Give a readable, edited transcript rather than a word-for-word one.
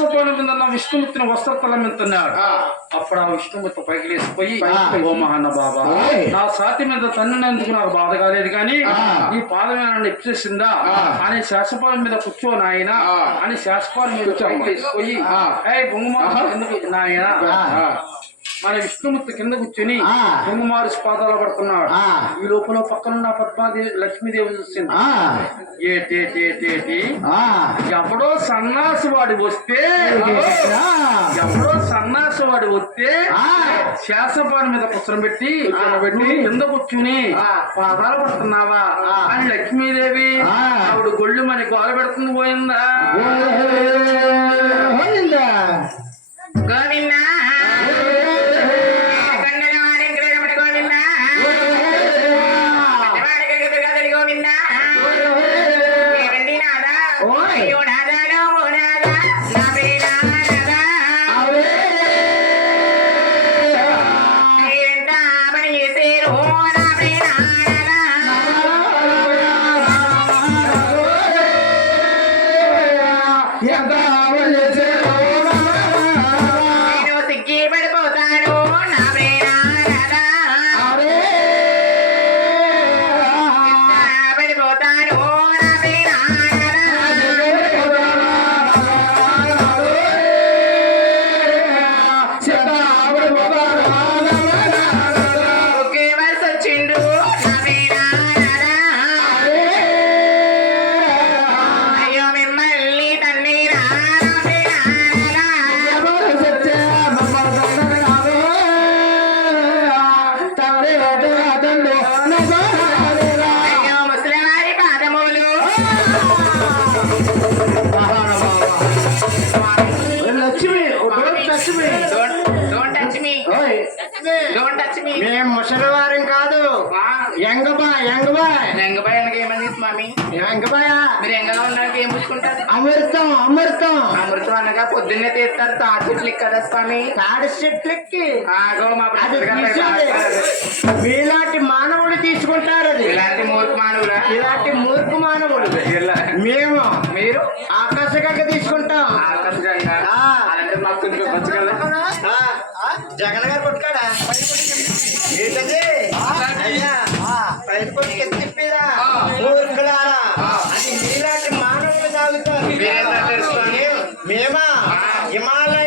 శాసపోని మీద విష్ణుమూర్తిని వస్త్రతలం మీద తిన్నాడు. అప్పుడు ఆ విష్ణుమూర్తి పైకి లేసిపోయి, ఓ మహాన్న బాబా, నా సాతి మీద తన్నినందుకు నాకు బాధ కాలేదు కానీ ఈ పాదమే నన్ను ఇచ్చేసిందా అని శాసపాలం మీద కూర్చోని ఆయన అని శాసపాలం మీద లేసిపోయి, బొంగుమారు ఎందుకు నాయన మన విష్ణుమూర్తి కింద కూర్చొని బొంగుమారు పాదాలు పడుతున్నాడు. ఈ లోపల పక్కనున్న పద్మాదేవి లక్ష్మీదేవి చూసింది. ఎప్పుడో సన్నాసి వాడి వస్తే శాసపాల మీద పుస్తకం పెట్టి కింద కూర్చుని పాదాలు పడుతున్నావా అని లక్ష్మీదేవి ఆవిడ గొళ్ళు మరి గోల పెడుతుంది. పోయిందా గోవిందా మేము ముసలివారం కాదు, ఎంగబాయ్ ఏమని స్వామి? ఎంగబాయ మీరు ఎంగగా ఉండడానికి ఏం పుచ్చుకుంటారు? అమృతం అమృతం అమృతం అనగా పొద్దున్నే తీస్తారు తాడి చెట్లు కదా స్వామి. తాడి చెట్లెక్కి మీలాంటి మానవులు తీసుకుంటారు. అది ఇలాంటి మూర్ఖ మానవులు, ఇలాంటి మూర్ఖ మానవులు మేము. మీరు ఆకాశగంగా తీసుకుంటాం. ఆకాశగంగా జగన్ గారు కొట్టుకాడా ఏంటది? పైన కొట్టుకు తిప్పిదా ఊరుకులారా అది మీలాంటి మానవులు తాగుతారు. మేమా హిమాలయ